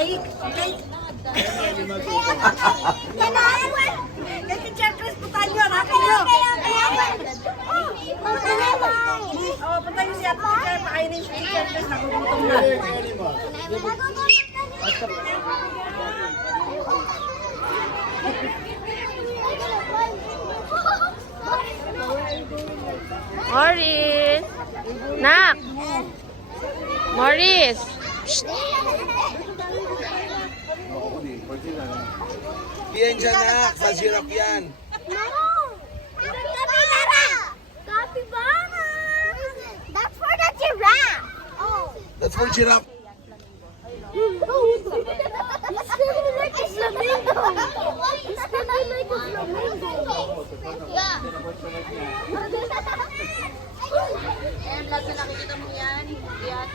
Kasi Teacher Chris, puntahan nyo, hanapin nyo. Oo, puntahan nyo siya. Teacher, pakainin si Teacher Chris, nagugutom na. Morris! Nak! Morris! Shh. Yan dyan na, sa giraffe yan. Capybara! That's for the giraffe! Oh. That's for giraffe. It's swimming like a flamingo! It's swimming like a flamingo! Yeah! And lahat na nakikita mo yan, yan.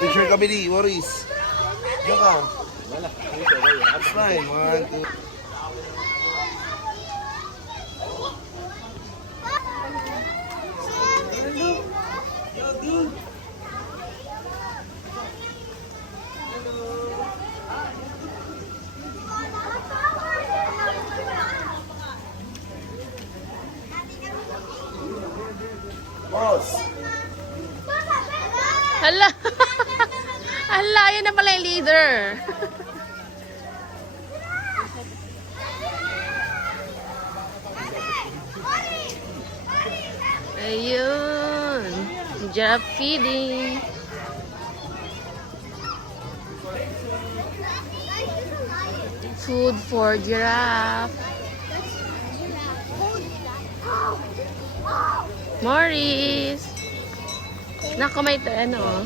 Picture kami ni Morris. Diyan ka. Smile. 1, 2. Boss. Hala! Hala, yun na pala yung leader. Ayun. Giraffe feeding. Food for giraffe. Morris! Naku, may ano.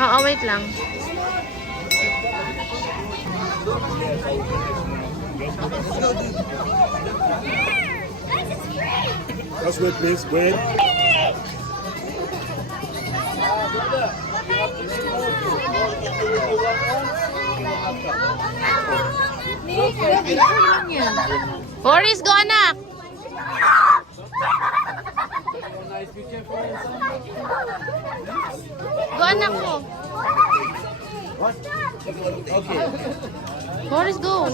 Oo, wait lang. That's what this bread. Morris, go anak! Go anak mo. Okay. Morris, go.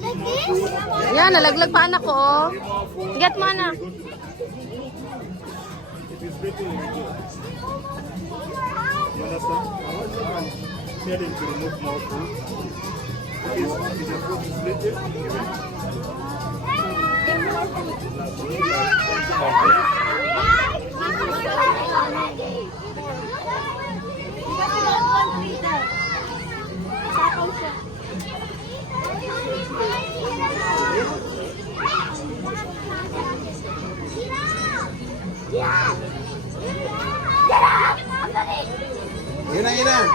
Like this? Yan, nalaglag pa anak ko, oh. Get mo, anak. You understand? Tell him to remove more food. If the food is little, give it. Yun na, yun na.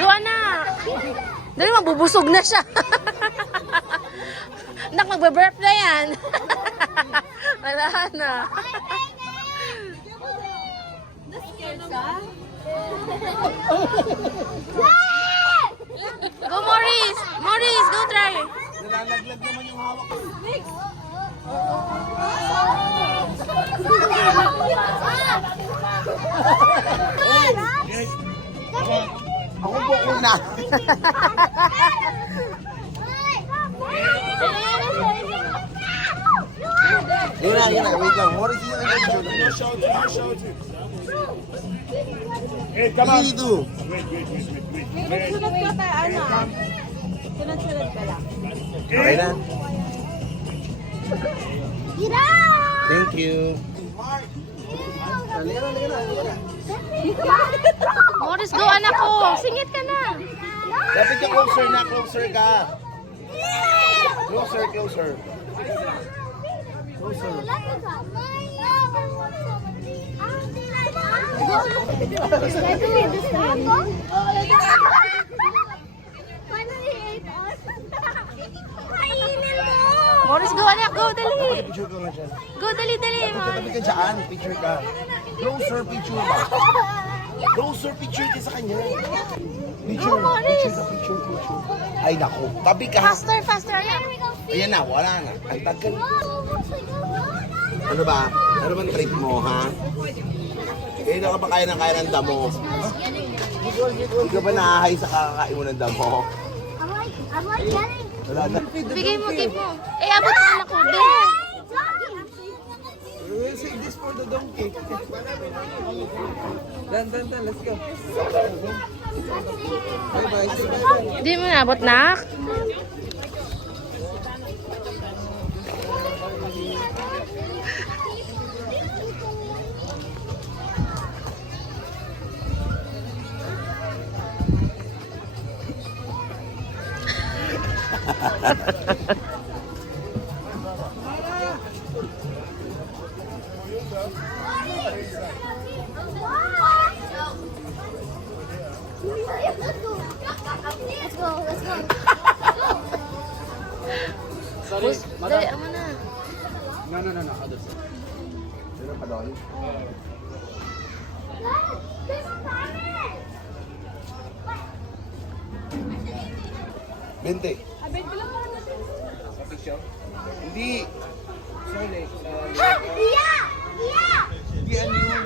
Go, anak. Dali, mabubusog na siya. Anak, magbe-burp na yan. Wala na. Go, Morris! Morris, go try! Nalalaglag naman yung hawak ko. Ako po ko na. Yun na, yun na. Wait lang. Morris yun na. You're shouting, you're shouting. Hey, come on. Hindi do. Wait. Sunod ka tayo, ano? Sunod ka lang. Okay na. Thank you. Morris, go anak ko! Singit ka na! Dapat ka closer na. Closer ka. Closer. Closer. Finally ate us. Morris, go anak, go, dali. Picture ka nga dyan. Go, dali, dali. Katabi ka dyan, picture ka. Closer picture ba? Closer picture ka sa kanya. Picture, Go, Morris. picture. Ay nako, tabi ka. Faster, faster, ayan. Ayan na, wala na. Ang tagal. Ano ba? Ano bang trip mo, ha? Kaya na ka ba kaya ng damo? Hindi ka ba nahahay sa kakakain mo ng damo? I'm like getting. Wala na. Bigay mo, give mo. Eh, abot mo anak ko. There. We'll save this for the donkey. Let's go. Hindi mo nabot, nak? Let's go. Bus, dali, ama na. Sino pa doon? Bente. Hindi. Hindi ano yun.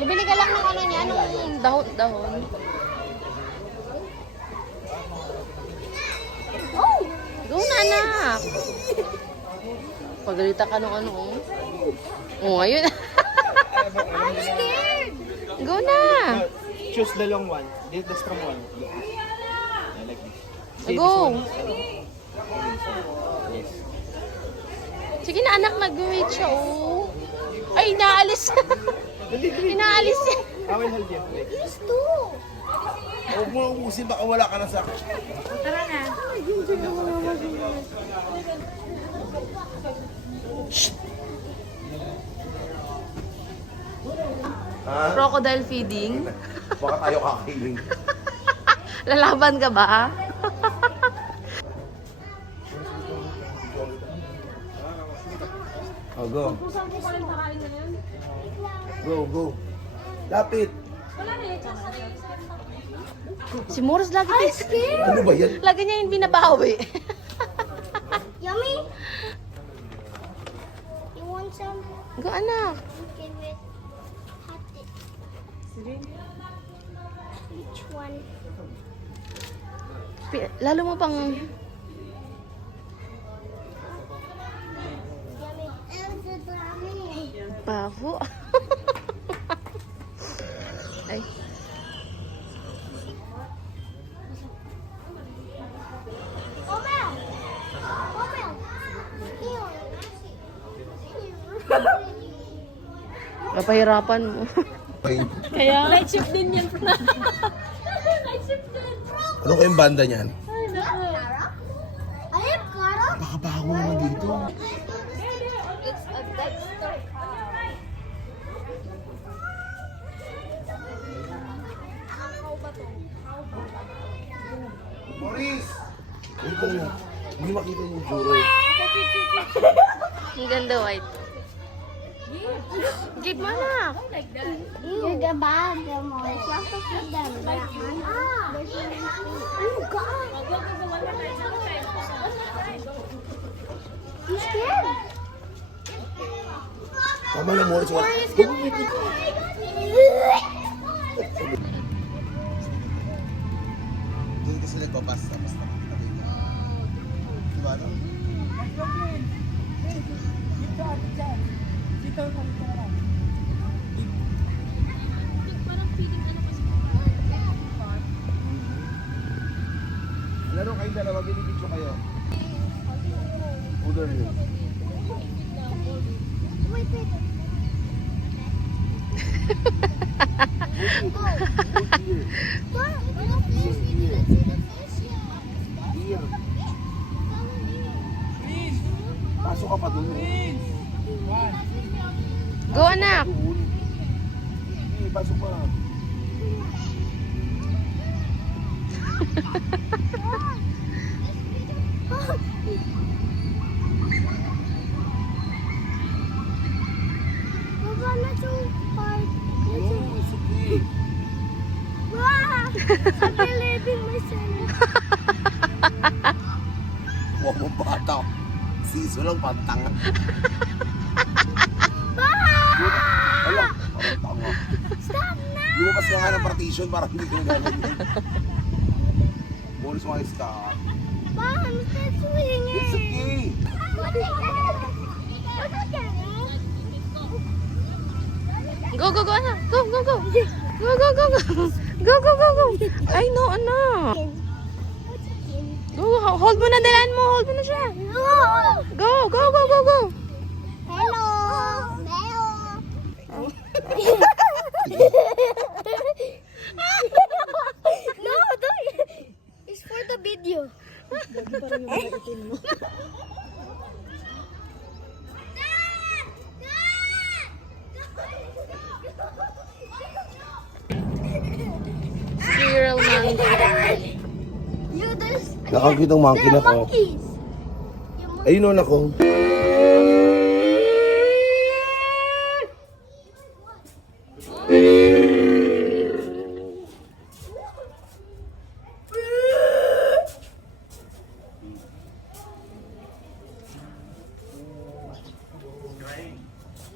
Bibili ka lang ng ano niya, nung dahon. Go na, anak. Pagalita ka nung ano, oh. Oh, ngayon. I'm scared. Go na. Choose the long one. This the strong one. I like this. Go. Sige na, anak, nag-wait siya, oh. Ay, inaalis. Inaalis siya. I will hold you. Wait. These two. Huwag mo nang ubusin, baka wala ka na sa... Tara na. Ha? Crocodile feeding. Baka tayo kakainin. Lalaban ka ba? Oh, go. Go. Lapit. Si Morris lagi Ano ba yan? lagi niya yung binabawi. Yummy. You want some? Go, anak. Okay, wait. Hot it. Which one? Lalo mo pang... Yummy. Pavo. Ay. Omel. Here. Napahirapan mo. Kaya... Light shift din yan. Ano kayong banda niyan? I have Carol. Baka bago naman dito. It's a Dexter. Maurice! Wait ka na. Hindi makita yung juro. Ang ganda, white. Give mo na. You're the bad mo. You have to put them back. Oh God! You scared? Tama na, Maurice. Doon kasi nagpapasta. Basta makita dito. Diba, no? Laro kayong dalawa, binibidyo kayo. Udor yun. Wait. Go. Go. Let's see the fish. Here. Follow me. Pasok ka pa doon. Go, anak. Doon. Pasok pa. Baba, let's go park. Wow! I'm believing myself. Huwag mong bata. Siso lang pantanga. Ala, pantanga. Stop now! Lumapas na nga ng partition para hindi ko gagawin. Bonus mga iska. Mom, stop swinging. It's okay. Go, go, go, anak. Go, go, go. Go, go, go, go. Go, go, go, go. Ay, no, anak. Go, hold mo na, dalaan mo. Hold mo na siya. Go, go, go, go, go. Hello. No, don't. It's for the video. Squirrel monkey. You, there's Nakakitang monkey there na are ko. monkeys. Ayun o, nako.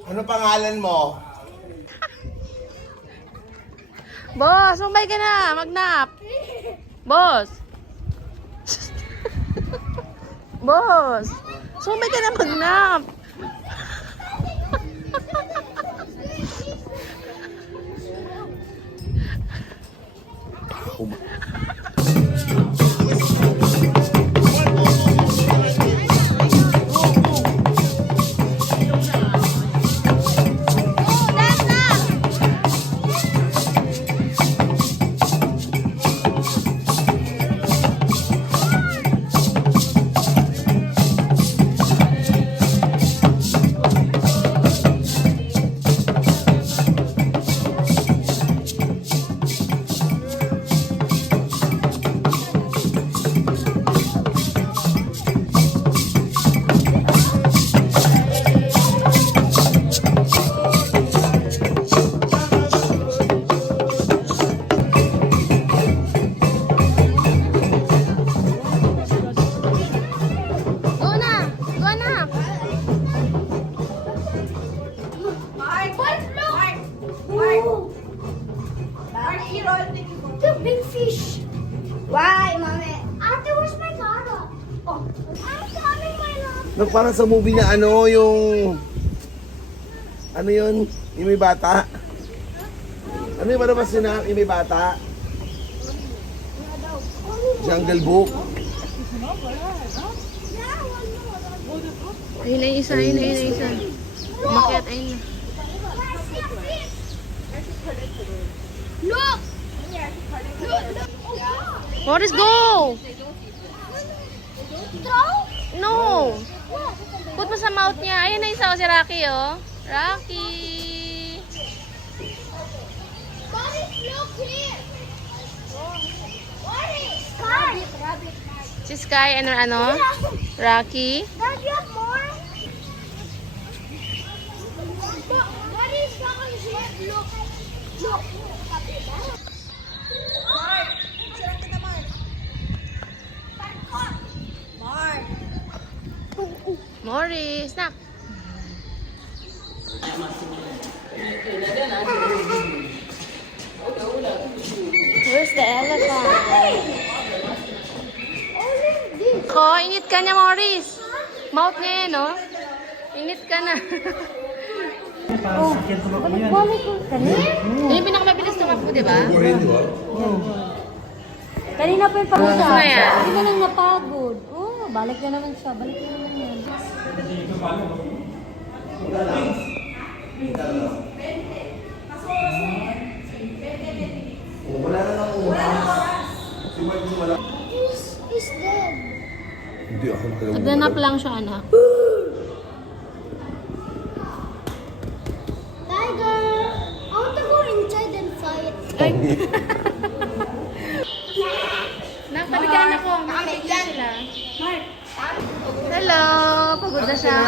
Ano pangalan mo? Boss, umay ka na. Mag-nap. Boss. Boss. Sumay ka na mag-nap. Go na. Go na. The big fish. Why, mommy? Ate, where's my carrot? Oh, I'm coming, my love. Parang sa movie na ano, yung... Ano yun? Yung may bata. Ano yung palabas yun na? Yung may bata. Jungle Book. Ayun na yung isa. Ayun na yung isa. Umakyat. Ayun na. Look! Morris, go! Throw? No! Put mo sa mouth niya. Ayun na isa. O, si Rocky, oh. Rocky! Mommy, look here. What is? Rabbit, rabbit. Si Sky, ano? Rocky? Dad, you have more? What is that here? Look. Look. Morris, nak. Where's the elephant? Ko, init ka niya, Morris. Mouth niya yan, no? Init ka na. Ito yung pinakamabilis tumakbo, di ba? Kanina pa yung pagod. Ano yan? Hindi na lang napagod. Oh, balik na naman siya. Balik na naman yan. He's dead. Hindi ako nakalaman. Nagdanap lang siya, anak. Tiger! I want to go inside and fight. Nak, ako. Nakapicture sila. Hello! Pagod na siya.